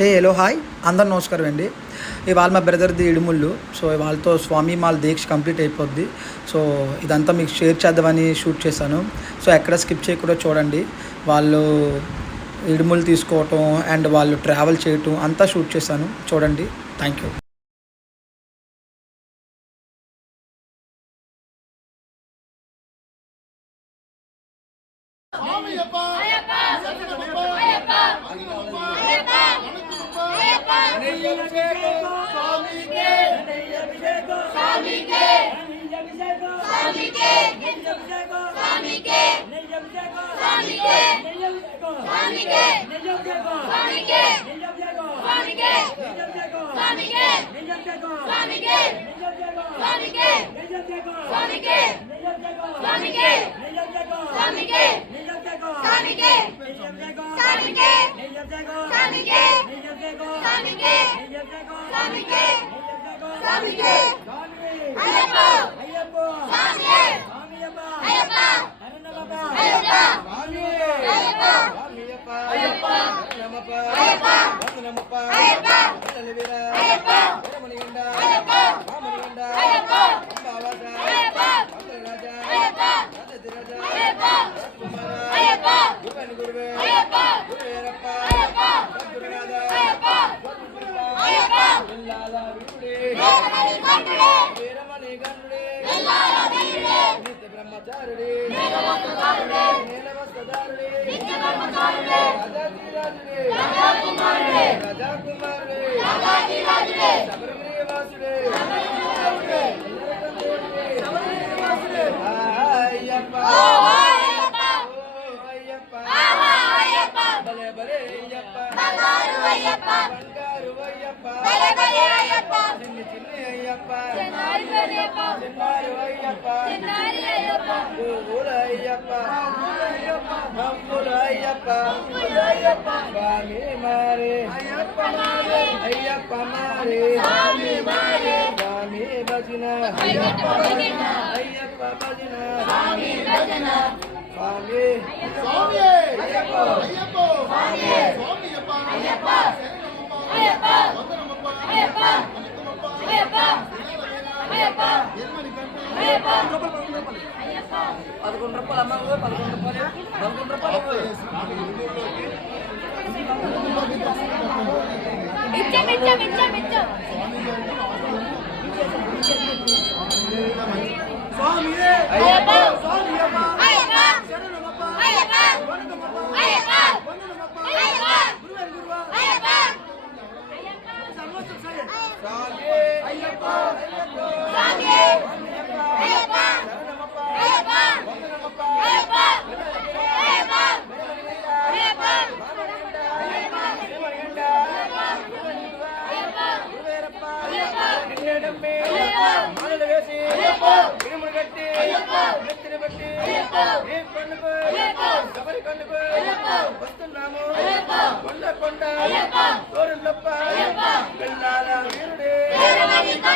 Hey hello hi అందరు నమస్కారం అండి. ఇవాళ మా బ్రదర్ది ఇడుముళ్ళు. సో వాళ్ళతో స్వామి మాల్ దీక్ష కంప్లీట్ అయిపోద్ది. సో ఇదంతా మీకు షేర్ చేద్దామని షూట్ చేశాను. సో ఎక్కడ స్కిప్ చేయకుండా చూడండి. వాళ్ళు ఇడుములు తీసుకోవటం అండ్ వాళ్ళు ట్రావెల్ చేయటం అంతా షూట్ చేశాను. చూడండి. థ్యాంక్ యూ के नहीं जम जाएगा स्वामी के नहीं जम जाएगा स्वामी के नहीं जम जाएगा स्वामी के नहीं जम जाएगा स्वामी के नहीं जम जाएगा स्वामी के नहीं जम जाएगा स्वामी के नहीं जम जाएगा स्वामी के नहीं जम जाएगा स्वामी के नहीं जम जाएगा स्वामी के नहीं जम जाएगा स्वामी के नहीं जम जाएगा स्वामी के नहीं जम जाएगा स्वामी के नहीं जम जाएगा स्वामी के नहीं जम जाएगा स्वामी के नहीं जम जाएगा स्वामी के नहीं जम जाएगा स्वामी के नहीं जम जाएगा स्वामी के स्वामी Ayyappa Hey, everybody, come to రాధాకుమారుడే రాధాకుమారుడే రాధాకుమారుడే శబరిమణి వాసుడే Hey, Bob! Hey, Bob! Hey, Bob! పదకొండు రూపాయలు. అమ్మ పదకొండు రూపాయలు. పదకొండు రూపాయలు వస్తున్నాము కొండ కొండ తోరులప్ప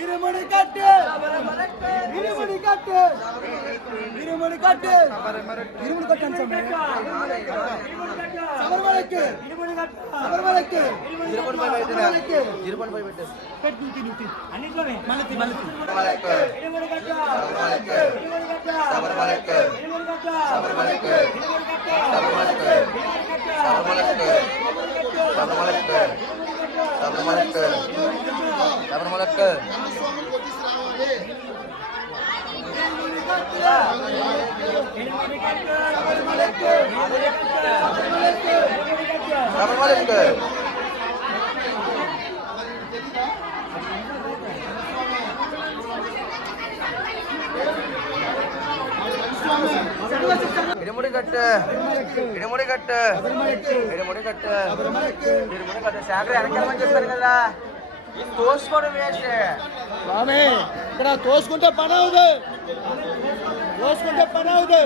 இருமணி காட்டு. இருமணி காட்டு. இருமணி காட்டு. இருமணி காட்டு சபர்மலைக்கு. சபர்மலைக்கு. இருமணி போய் மலத்தி மலத்தி இருமணி காட்டு. சபர்மலைக்கு சபர்மலைக்கு சபர்மலைக்கு சபர்மலைக்கு இடமுடி கட்டு இடமுடி கட்டு இடமுடி కట్టు இடமுடி కట్టు శాఖలు వెనకాలని చెప్పారు కదా తోసుకోవడం వేస్ట్ స్వామి ఇక్కడ తోసుకుంటే పని అవుదు తోసుకుంటే పని అవుదు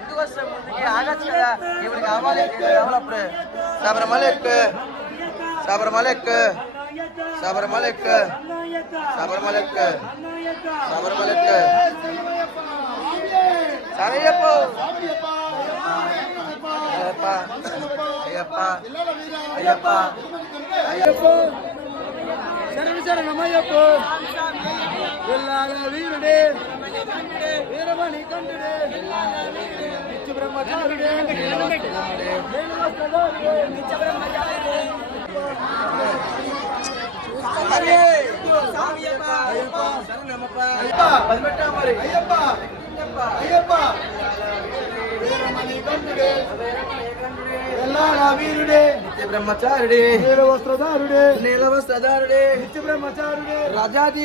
ముందుకు వస్తే ముందుకి ఆగచ్చు కదా ఇప్పుడు కావాలి కావాలి అప్పుడు சபர மலைக்கு சபர மலைக்கு சபர மலைக்கு சபர மலைக்கு சபர மலைக்கு சரையப்போ ஐயப்பா ஐயப்பா ஐயப்பா ஐயப்போ சரணம் ஐயப்போ எல்லாரும் வீரடே வீரமணி கண்டுடே వీరుడే నిత్య బ్రహ్మచారుడే నీల వస్త్రధారుడే నీల వస్త్రధారుడే నిత్య బ్రహ్మచారుడే రాజాది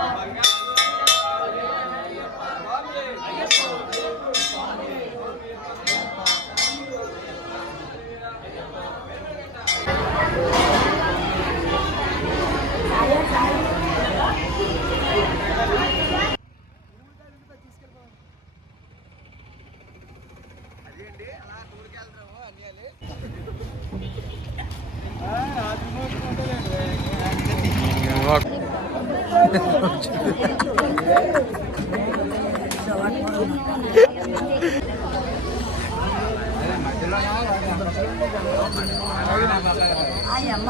చిన్నారి అయ్యప్ప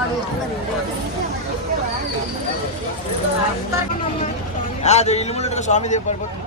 అది ఇల్లు ముందు స్వామి దేవ పడిపోతుంది